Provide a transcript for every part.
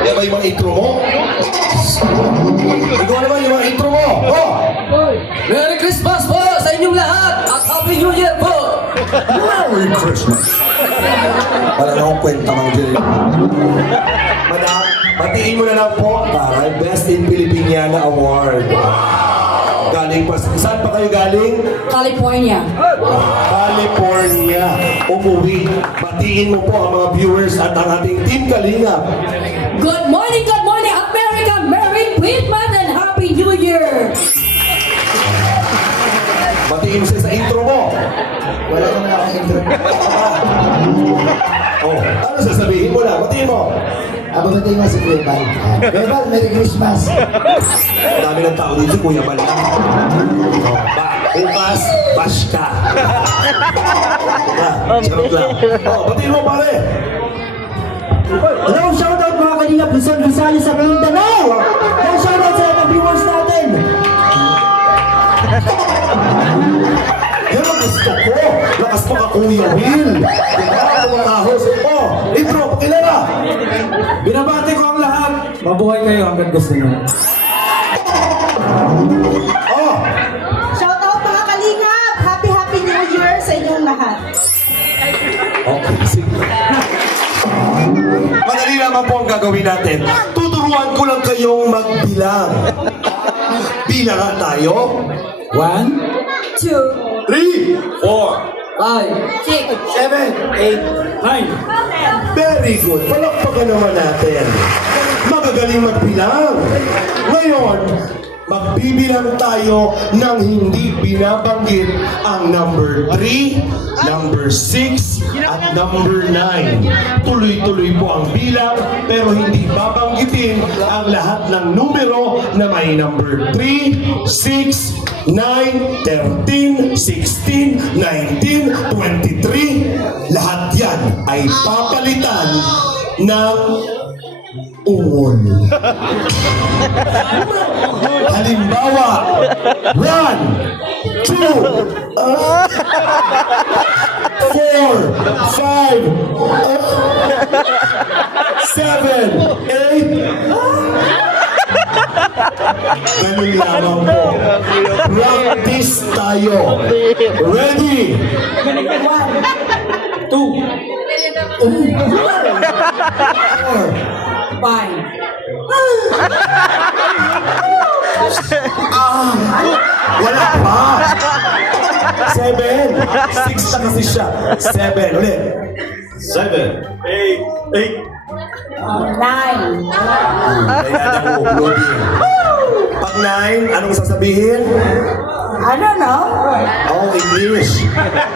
Yan ba yung mga intro mo? Ikaw naman yung mga intro mo. Oh! Merry Christmas po sa inyong lahat at Happy New Year po! Merry Christmas! Wala na akong kwenta mga dyan. Madam, batiin mo na lang po para Best in Filipiniana Award. Galing pa, saan pa kayo galing? California. California. Umuwi. Batiin mo po ang mga viewers at ang ating Team Kalingap. Good morning, America! Merry Christmas and Happy New Year! Batiin mo siya sa intro mo. Wala naman akong intro. Oh, ano sasabihin mo na? Batiin mo. Abang natin nga si Kuya Bal. Kuya Bal, Merry Christmas. Ang dami ng tao dito, Kuya Bal. Bukas, bash ka. Charot lang. Oh, batiin mo pare. Hello, shoutout mga Kalingap, Luzon, Visayas sa Mindanao. Hello, shoutout sa mga viewers natin. Yan ang gusto ko. Lakas mga Kuya Will. Diba? Ang mga host. Oh, intro, pakilala. Binabati ko ang lahat. Mabuhay kayo hanggang gusto nyo. Oh, Shoutout mga Kalingap! Happy New Year sa inyong lahat. okay, sige. Madali naman po ang gagawin natin. Tuturuan ko lang kayong magbilang. Bilangan tayo. 1, 2, 3, 4, 5, 7, 8, 9. Very good. Palakpakan naman natin. Magagaling magbilang. Ngayon, magbibilang tayo ng hindi binabanggit ang number 3, number 6, at number 9. Tuloy-tuloy po ang bilang pero hindi babanggitin ang lahat ng numero na may number 3, 6, 9, 13, 16, 19, 23. Lahat yan ay papalitan ng ungol. Halimbawa, 1, 2, 4, 5, 7, 8. Ganun lamang po. Practice tayo. Ready? 2, 5. Wala pa. 7. 6 na kasi siya. 7. Ulit. 7, 8, 8. 9. Kaya na uploading. Pag 9, anong sasabihin? I don't know. Oh, English.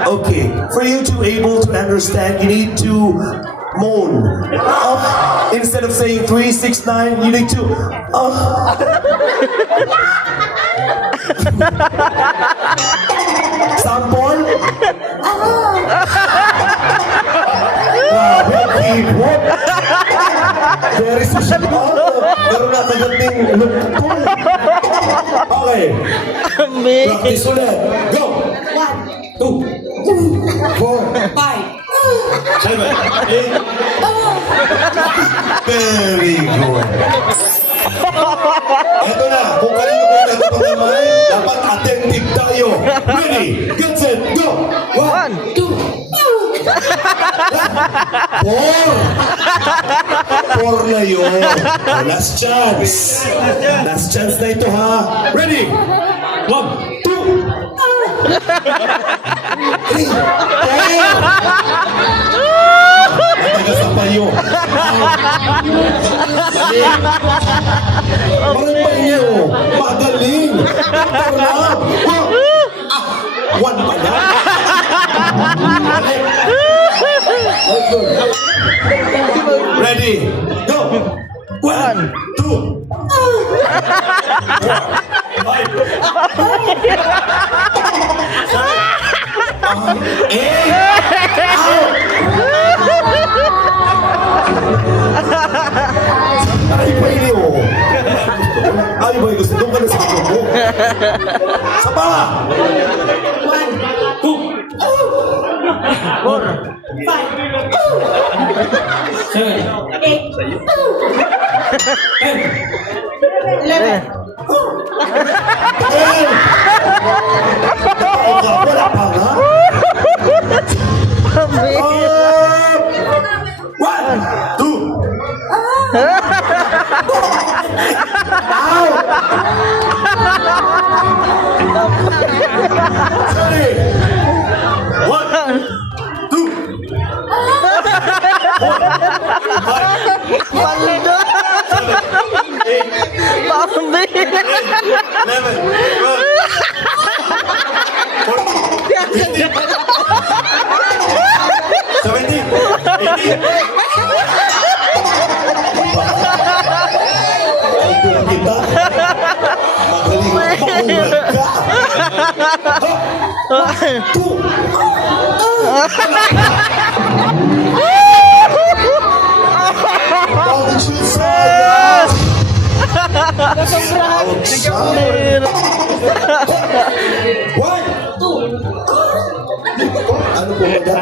Okay. For you to able to understand, you need to moan. Instead of saying 3, 6, 9, you need to Sample? Grabe, keyboard. Very social. Pero nakagating lugtong. Okay. Practice ulit. Go! 2, 4, 5. 7, 8. Very good. Ito na, kung kanino ko nagpapamay, dapat attentive tayo. Ready, get set, go! 1, 2. 4 na yun. Last chance. Last chance na ito ha. Ready? 1, 2, 3, 4. Matagas na payo. Mali. Maraming pa niyo. Magaling. Tarap. One pa na. Ready? Go. 1, 2. Ay, pwede oh. Ay, boy, gusto doon ka na sa mo. Sa pa! 1, 2, 11. Wala pa nga. 1, 2. Sorry. 1, 2. Kita magaling makulat ka. Pag-shoot saya. One, two. Ano po ba?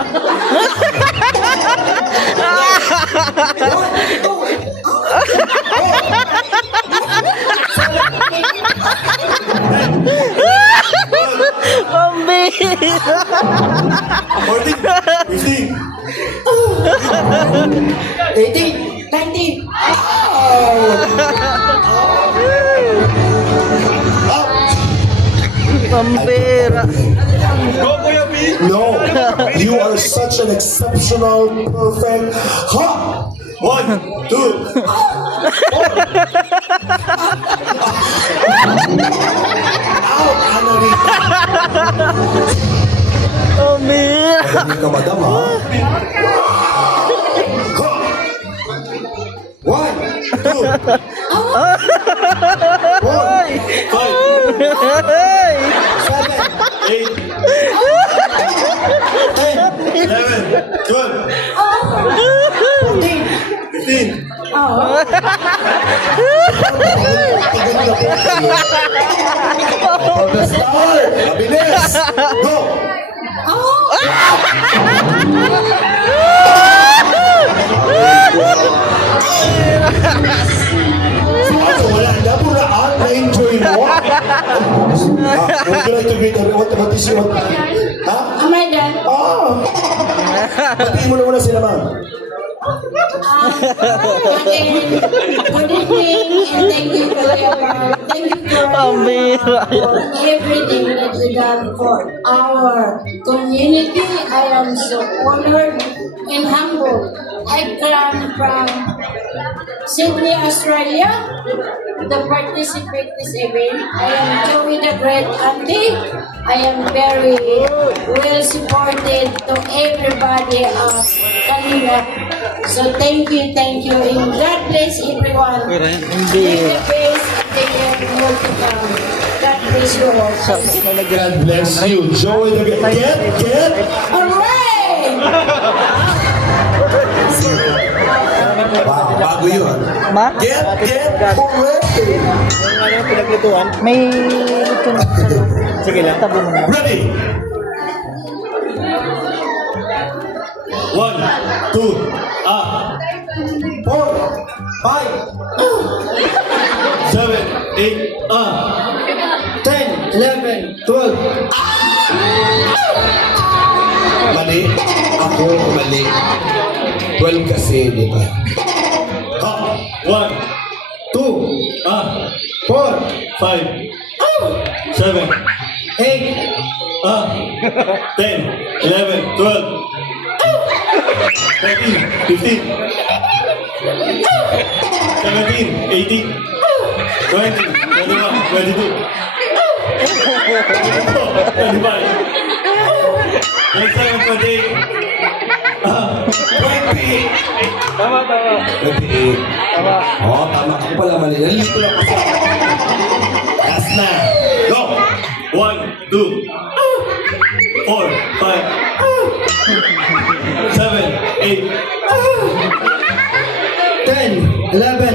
Pambira! 14, 15, 18, 19. Pambira! No, you are such an exceptional, perfect. Ha! 1, 2. Out, Annalita. Pambira! Hindi ka madam, ha? Ha! 1, 2. 15. For the start! Mabilis! Go! So, wala na po na na-enjoy mo? Would you like to greet everyone? What is your... Ha? Am I done? Batiin mo na muna sila, ma'am. Again, good evening and thank you for Pambira! everything that you done for our community. I am so honored and humbled. I come from Sydney, Australia to participate this event. I am Joey the Great Auntie. I am very well supported to everybody of Kalinga. So thank you, and God bless everyone. May the best day and more to come. God bless you all. God bless you. Joey the Get! Hooray! Bago yun. Ma? Get! Hooray! May lutong. Sige lang. Tabo mo na. Ready? 1, 2, 4, 5, 7, 8, 10, 11, 12. Mali. Ako mali. 12 kasi, di ba? 1, 2, 4, 5, 7, 8, 10, 11, 12. 13, 15. 17, 18, 20, 21, 22, 24, 25, 27, 28, 28. Tama. 28. Tama. Oo, tama. Ako pala mali. Nalilito lang kasi. Last na. Go! 1, 2, 4, 5, 7, 8, 10, 11,